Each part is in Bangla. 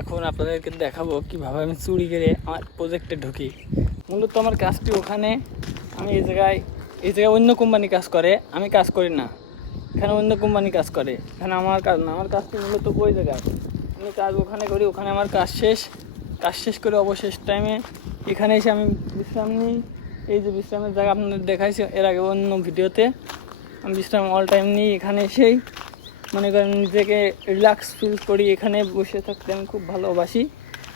এখন আপনাদেরকে দেখাবো কিভাবে আমি চুরি করে আমার প্রজেক্টে ঢুকি। মূলত আমার কাজটি ওখানে, আমি এই জায়গায় অন্য কোম্পানি কাজ করে, আমি কাজ করি না। এখানে অন্য কোম্পানি কাজ করে, এখানে আমার কাজ না। আমার কাজটি মূলত ওই জায়গায়, আমি কাজ ওখানে করি। ওখানে আমার কাজ শেষ করে অবশেষ টাইমে এখানে এসে আমি বিশ্রাম নিই। এই যে বিশ্রামের জায়গা আপনাদের দেখাইছি এর আগে অন্য ভিডিওতে, আমি বিশ্রাম অল টাইম নিই। এখানে এসেই মনে করেন নিজেকে রিল্যাক্স ফিল করি। এখানে বসে থাকতে আমি খুব ভালোবাসি,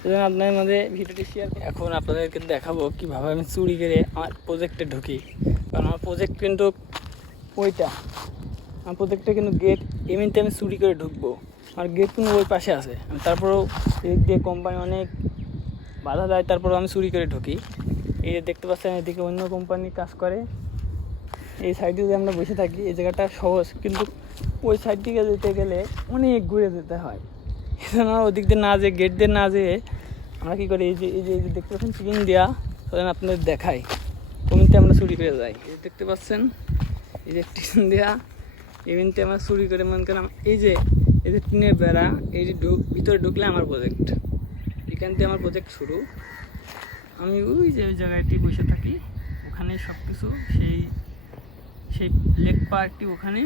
এই জন্য আপনাদের মধ্যে ভিডিওটি শেয়ার। এখন আপনাদেরকে দেখাবো কীভাবে আমি চুরি করে আমার প্রজেক্টে ঢুকি। কারণ আমার প্রজেক্ট কিন্তু ওইটা, আমার প্রজেক্টে কিন্তু গেট এমনিতে আমি চুরি করে ঢুকবো। আমার গেট কিন্তু ওই পাশে আছে, তারপরেও এদিক দিয়ে কোম্পানি অনেক বাধা দেয়, তারপরেও আমি চুরি করে ঢুকি। এই যে দেখতে পাচ্ছেন এদিকে অন্য কোম্পানি কাজ করে। এই সাইডে যদি আমরা বসে থাকি, এই জায়গাটা সহজ, কিন্তু ওই সাইড দিকে যেতে গেলে অনেক ঘুরে যেতে হয়। এজন্য ওদিক দিয়ে না যেয়ে, গেট দিয়ে না যেয়ে আমরা কী করি, এই যে দেখতে পাচ্ছেন পিন দেওয়া, আপনাদের দেখাই কমিতে আমরা চুরি করে যাই। এই দেখতে পাচ্ছেন এই যে টিন দেওয়া, এমনিতে আমরা চুরি করে মনে করেন এই যে টিনের বেড়া, এই যে ভিতরে ঢুকলে আমার প্রজেক্ট, এখান থেকে আমার প্রজেক্ট শুরু। আমি ওই জায়গাটি বসে থাকি, ওখানে সব কিছু সেই লেক পার্কটি ওখানে।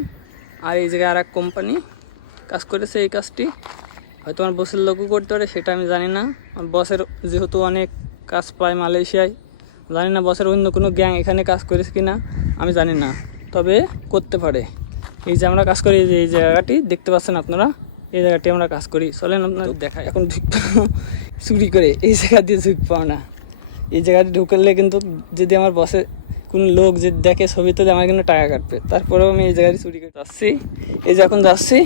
আর এই জায়গায় আর এক কোম্পানি কাজ করেছে। এই কাজটি হয়তো আমার বসের লোকও করতে পারে, সেটা আমি জানি না। আমার বসের যেহেতু অনেক কাজ পায় মালয়েশিয়ায়, জানি না বসের অন্য কোনো গ্যাং এখানে কাজ করেছে কি না আমি জানি না, তবে করতে পারে। এই যে আমরা কাজ করি, এই জায়গাটি দেখতে পাচ্ছেন আপনারা, এই জায়গাটি আমরা কাজ করি। চলেন আপনার দেখায়। এখন চুরি করে এই জায়গা দিয়ে ঝুঁক পাও না। এই জায়গাটি ঢুকলে কিন্তু যদি আমার বসে কোনো লোক যে দেখে ছবি তুলে, আমার কিন্তু টাকা কাটবে। তারপরেও আমি এই জায়গাটি চুরি করে যাচ্ছি। এই যে এখন যাচ্ছি,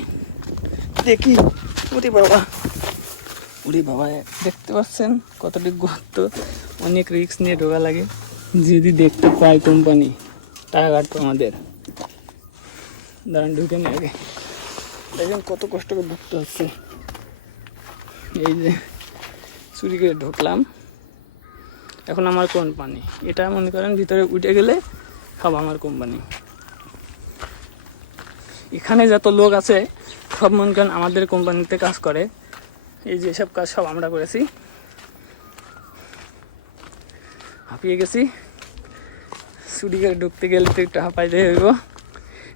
দেখি উড়ি বাবা দেখতে পাচ্ছেন কতটুকু গর্ত, অনেক রিস্ক নিয়ে ঢোকা লাগে। যদি দেখতে পাই কোম্পানি টাকা কাটবে আমাদের। দাঁড়ান ঢুকে নিয়ে আগে, দেখেন কত কষ্ট করে ঢুকতে হচ্ছে। এই যে চুরি করে ঢুকলাম, এখন আমার কোম্পানি এটা মনে করেন ভিতরে উঠে গেলে সব আমার কোম্পানি। এখানে যত লোক আছে সব মনে করেন আমাদের কোম্পানিতে কাজ করে। এই যে সব কাজ সব আমরা করেছি। হাঁপিয়ে গেছি, চুরি করে ঢুকতে গেলে তো একটু হাঁপাইতে হইব,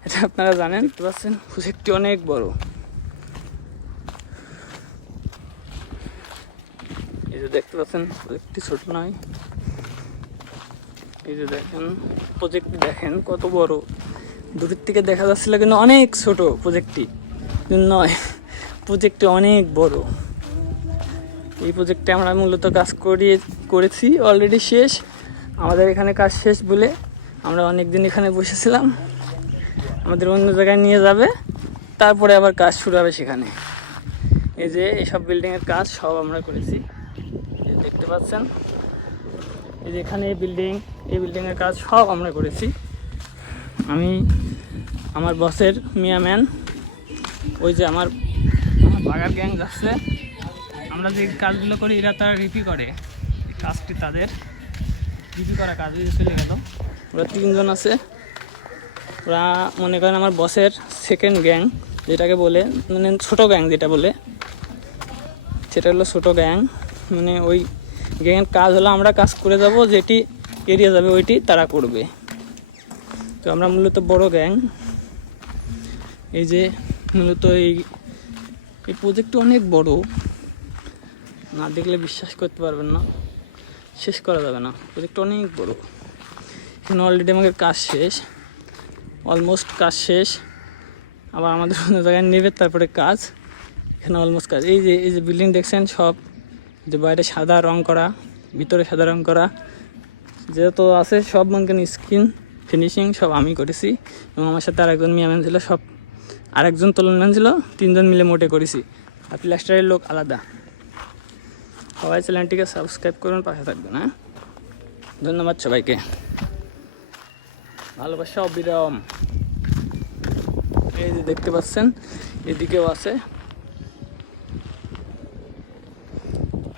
এটা আপনারা জানেন। দেখতে পাচ্ছেন প্রজেক্টটি অনেক বড়। এই যে দেখতে পাচ্ছেন প্রজেক্টটি ছোট নয়। এই যে দেখেন প্রজেক্টটি, দেখেন কত বড়। দূরের থেকে দেখা যাচ্ছিল কিন্তু অনেক ছোট প্রজেক্টটি, কিন্তু নয়, প্রজেক্টটি অনেক বড়। এই প্রজেক্টে আমরা মূলত কাজ করেছি অলরেডি শেষ। আমাদের এখানে কাজ শেষ বলে আমরা অনেক দিন এখানে বসেছিলাম। আমাদের অন্য জায়গায় নিয়ে যাবে, তারপরে আবার কাজ শুরু হবে সেখানে। এই যে এইসব বিল্ডিংয়ের কাজ সব আমরা করেছি, দেখতে পাচ্ছেন। এই যে এখানে এই বিল্ডিংয়ের কাজ সব আমরা করেছি। আমি আমার বসের মিয়াম্যান, ওই যে আমার বাগার গ্যাং যাচ্ছে। আমরা যে কাজগুলো করি এরা তারা রিপি করে, কাজটি তাদের রিপি করা কাজ চলে গেল। ওরা 3 জন আছে। ওরা মনে করেন আমার বসের সেকেন্ড গ্যাং, যেটাকে বলে মানে ছোটো গ্যাং যেটা বলে, সেটা হলো ছোটো গ্যাং। মানে ওই গ্যাংয়ের কাজ হলো আমরা কাজ করে যাব, যেটি এরিয়া যাবে ওইটি তারা করবে। তো আমরা মূলত বড় গ্যাং। এই যে মূলত এই প্রজেক্টটা অনেক বড়, না দেখলে বিশ্বাস করতে পারবেন না, শেষ করা যাবে না। প্রজেক্টটা অনেক বড়। এখানে অলরেডি আমাদের কাজ শেষ, অলমোস্ট কাজ শেষ। আবার আমাদের অন্য জায়গায় নেবে, তারপরে কাজ। এখানে অলমোস্ট কাজ। এই যে বিল্ডিং দেখছেন সব, যে বাইরে সাদা রং করা, ভিতরে সাদা রং করা, যেহেতু আছে সব মনে করেন স্ক্রিন ফিনিশিং সব আমি করেছি। এবং আমার সাথে আরেকজন মিয়াম্যান ছিল, সব আরেকজন তলনম্যান ছিল, 3 জন মিলে মোটে করেছি। আর প্লাস্টারের লোক আলাদা। সবাই চ্যানেলটিকে সাবস্ক্রাইব করুন, পাশে থাকবেন। হ্যাঁ, ধন্যবাদ সবাইকে, ভালোবাসা অবিরাম। এই যে দেখতে পাচ্ছেন এদিকেও আছে।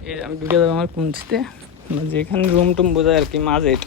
এই আমি ঢুকে যাবো আমার কুঞ্চিতে, যেখানে রুম টুম বোঝায় আর কি, মাঝে এটা।